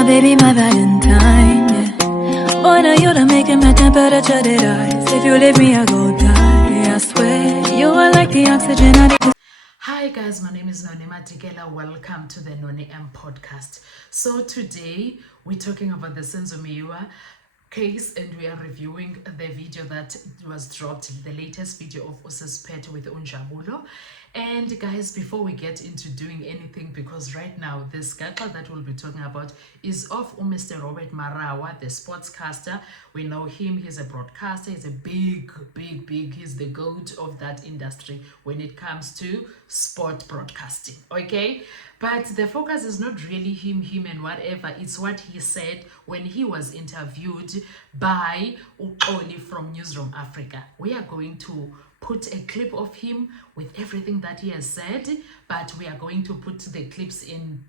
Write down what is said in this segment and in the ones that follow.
my baby, my Valentine, yeah. Boy, now you done making my temperature rise. If you leave me, I go die, I swear. You are like the oxygen I need. Hi guys, my name is Nonema Dikela. Welcome to the Noni M podcast. So today we're talking about the Senzo Meyiwa case, and we are reviewing the video that was dropped, the latest video of Usa's pet with Unjabulo. And guys, before we get into doing anything, because right now the gaga that we'll be talking about is of Mr. Robert Marawa, the sportscaster. We know him, he's a broadcaster, he's a big, he's the goat of that industry when it comes to sport broadcasting, okay? But the focus is not really him and whatever. It's what he said when he was interviewed by Oli from Newsroom Africa. We are going to put a clip of him with everything that he has said, but we are going to put the clips in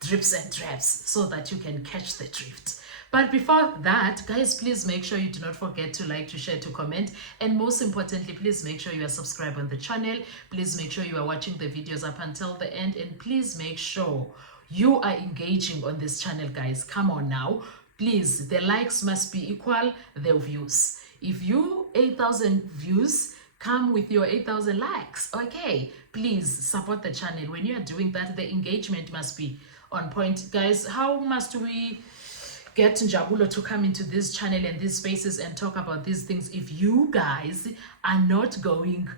drips and drabs so that you can catch the drift. But before that, guys, please make sure you do not forget to like, to share, to comment, and most importantly, please make sure you are subscribed on the channel. Please make sure you are watching the videos up until the end, and please make sure you are engaging on this channel, guys. Come on now, please, the likes must be equal the views. If you 8,000 views, come with your 8,000 likes, okay? Please support the channel. When you are doing that, the engagement must be on point. Guys, how must we get Njabulo to come into this channel and these spaces and talk about these things if you guys are not going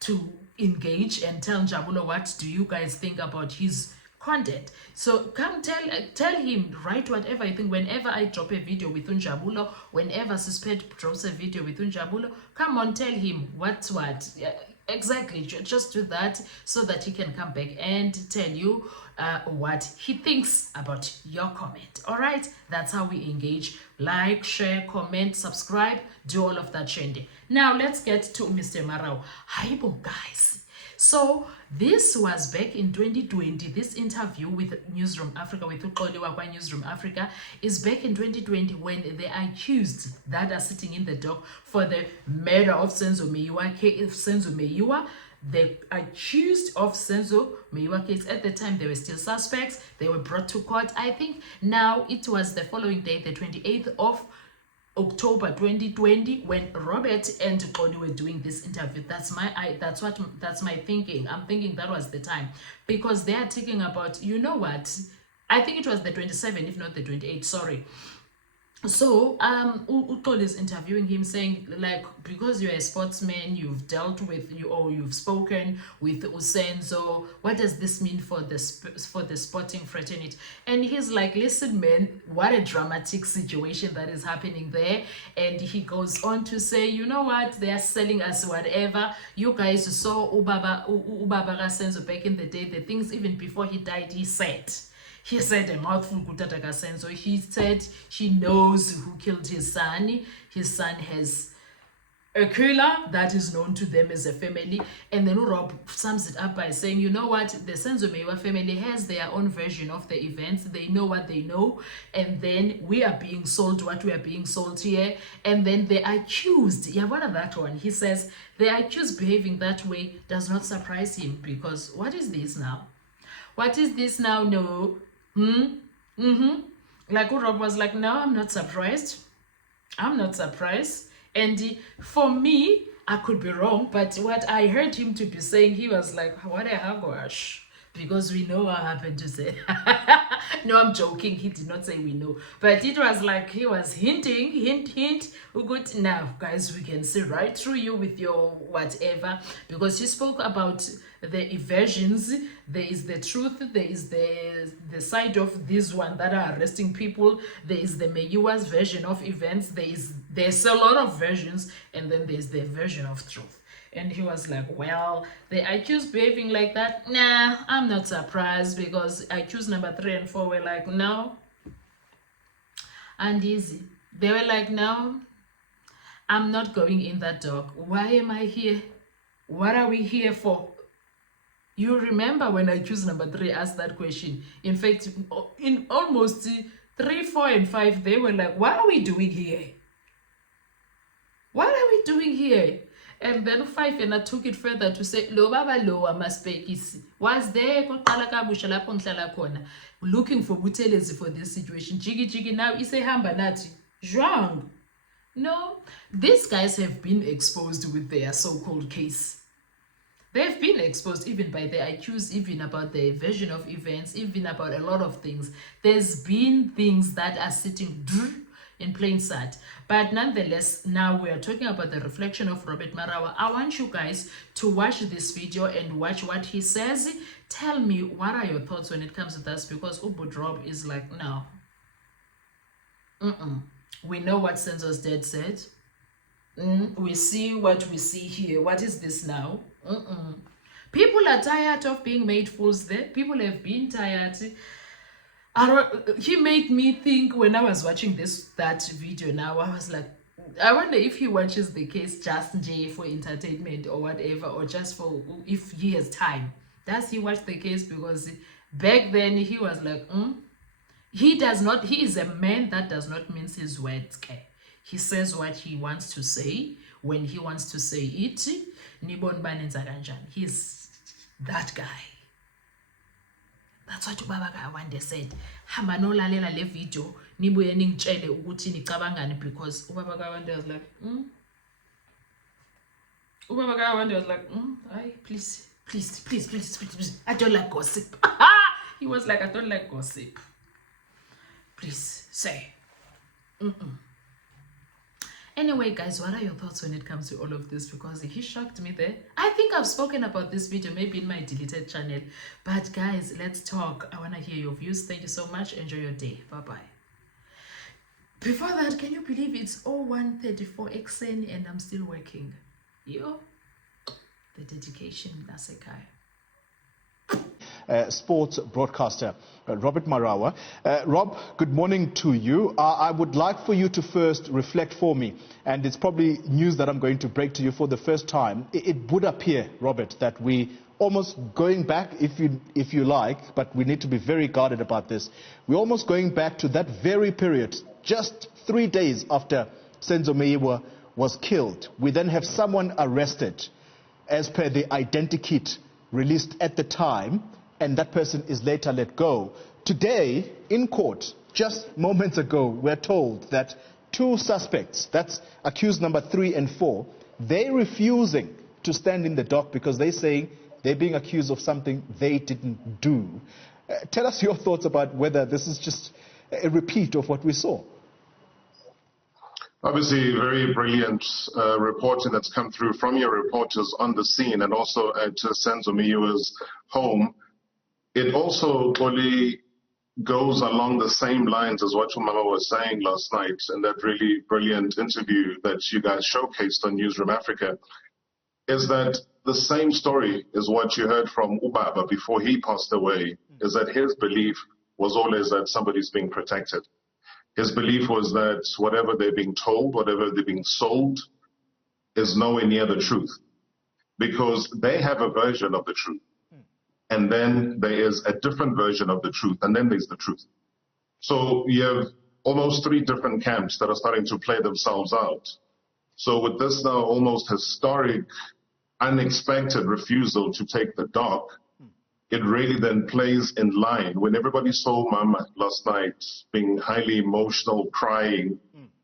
to engage and tell Njabulo what do you guys think about his content? So come tell him, write whatever you think. Whenever I drop a video with Njabulo, whenever Suspect drops a video with Njabulo, come on, tell him what. Exactly, just do that so that he can come back and tell you what he thinks about your comment. All right, that's how we engage. Like, share, comment, subscribe, do all of that shendy. Now let's get to Mr. Marawa. Haibo, guys. So this was back in 2020. This interview with Newsroom Africa, with Ukoliwa by Newsroom Africa, is back in 2020 when the accused that are sitting in the dock for the murder of Senzo Meyiwa, the accused of Senzo Meyiwa case. At the time, they were still suspects. They were brought to court. I think now it was the following day, the 28th of October 2020, when Robert and Cody were doing this interview. That's my thinking. I'm thinking that was the time, because they are thinking about, you know what, I think it was the 27th, if not the 28th, sorry. So Utol is interviewing him, saying, like, because you're a sportsman, you've dealt with you've spoken with Senzo, what does this mean for the sporting fraternity? And he's like, listen man, what a dramatic situation that is happening there. And he goes on to say, you know what, they are selling us whatever. You guys saw Ubaba Senzo back in the day, the things even before he died, he said a mouthful. So he said he knows who killed his son. His son has a killer that is known to them as a family. And then Rob sums it up by saying, you know what, the Senzo Meyiwa family has their own version of the events. They know what they know, and then we are being sold what we are being sold here. And then the accused, what are that one? He says the accused behaving that way does not surprise him, because what is this now? What is this now? No. Like Rob was like, no, I'm not surprised. And for me, I could be wrong, but what I heard him to be saying, he was like, what a hogwash, because we know what happened to say. No, I'm joking. He did not say we know, but it was like he was hinting, hint. Good, now guys, we can see right through you with your whatever, because he spoke about the eversions. There is the truth, there is the side of this one that are arresting people, there is the Meyiwa's version of events, there's a lot of versions, and then there's the version of truth. And he was like, well, the accused behaving like that, nah, I'm not surprised, because accused number 3 and 4 were like, no, and easy. They were like, no, I'm not going in that dog. Why am I here? What are we here for? You remember when accused number 3 asked that question? In fact, in almost 3, 4, and 5, they were like, what are we doing here? What are we doing here? And then 5 and I took it further to say, lo baba lowa maspekisi was there kuqala kabusha lapho ngihlala khona looking for Buthelezi for this situation. Jiggy now is a hamba nati. Zhuang. No, these guys have been exposed with their so-called case. They've been exposed even by the accused, even about the version of events, even about a lot of things. There's been things that are sitting in plain sight. But nonetheless, now we are talking about the reflection of Robert Marawa. I want you guys to watch this video and watch what he says. Tell me, what are your thoughts when it comes to this? Because Ubud Rob is like, no. We know what Senzo's dad said. We see what we see here. What is this now? People are tired of being made fools there. People have been tired. He made me think when I was watching that video now, I was like, I wonder if he watches the case just for entertainment or whatever, or just for if he has time. Does he watch the case? Because back then he was like, he is a man that does not mince his words. He says what he wants to say when he wants to say it. He's that guy. That's what Ubaba Kawande said. Hamba nolalela le video nibuye ningitshele ukuthi nicabangani, because Ubaba Kawande was like, Ubaba Kawande was like, please. I don't like gossip. He was like, I don't like gossip. Please say. Anyway, guys, what are your thoughts when it comes to all of this? Because he shocked me there. I think I've spoken about this video maybe in my deleted channel. But guys, let's talk. I want to hear your views. Thank you so much. Enjoy your day. Bye-bye. Before that, can you believe it's 01:34 XN and I'm still working? Yo, the dedication, that's a guy. Sports broadcaster Robert Marawa. Rob, good morning to you. I would like for you to first reflect for me, and it's probably news that I'm going to break to you for the first time. It would appear, Robert, that we almost going back, if you like, but we need to be very guarded about this. We're almost going back to that very period, just 3 days after Senzo Meyiwa was killed. We then have someone arrested as per the identikit released at the time, and that person is later let go. Today, in court, just moments ago, we're told that 2 suspects, that's accused number 3 and 4, they're refusing to stand in the dock because they're saying they're being accused of something they didn't do. Tell us your thoughts about whether this is just a repeat of what we saw. Obviously, very brilliant reporting that's come through from your reporters on the scene and also at Senzo Meyiwa's home. It also fully goes along the same lines as what Mama was saying last night in that really brilliant interview that you guys showcased on Newsroom Africa, is that the same story is what you heard from Ubaba before he passed away, is that his belief was always that somebody's being protected. His belief was that whatever they're being told, whatever they're being sold, is nowhere near the truth. Because they have a version of the truth. And then there is a different version of the truth. And then there's the truth. So you have almost 3 different camps that are starting to play themselves out. So with this now almost historic, unexpected refusal to take the dock, it really then plays in line. When everybody saw Mama last night being highly emotional, crying,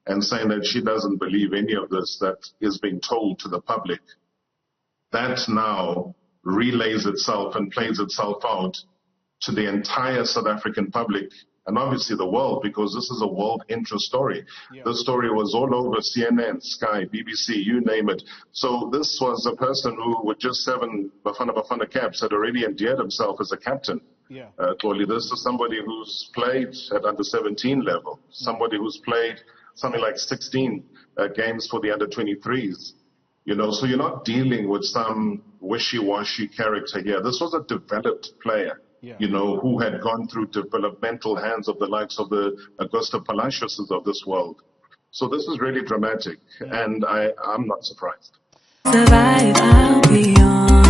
and saying that she doesn't believe any of this that is being told to the public, that now relays itself and plays itself out to the entire South African public and obviously the world, because this is a world interest story. Yeah. This story was all over CNN, Sky, BBC, you name it. So this was a person who, with just 7 Bafana caps, had already endeared himself as a captain. Yeah. Clearly, this is somebody who's played at under 17 level, somebody who's played something like 16 games for the under 23s. You know, so you're not dealing with some wishy-washy character here. This was a developed player. Yeah. You know, who had gone through developmental hands of the likes of the Augusto Palacioses of this world. So this is really dramatic, and I'm not surprised. Survive, I'll be on.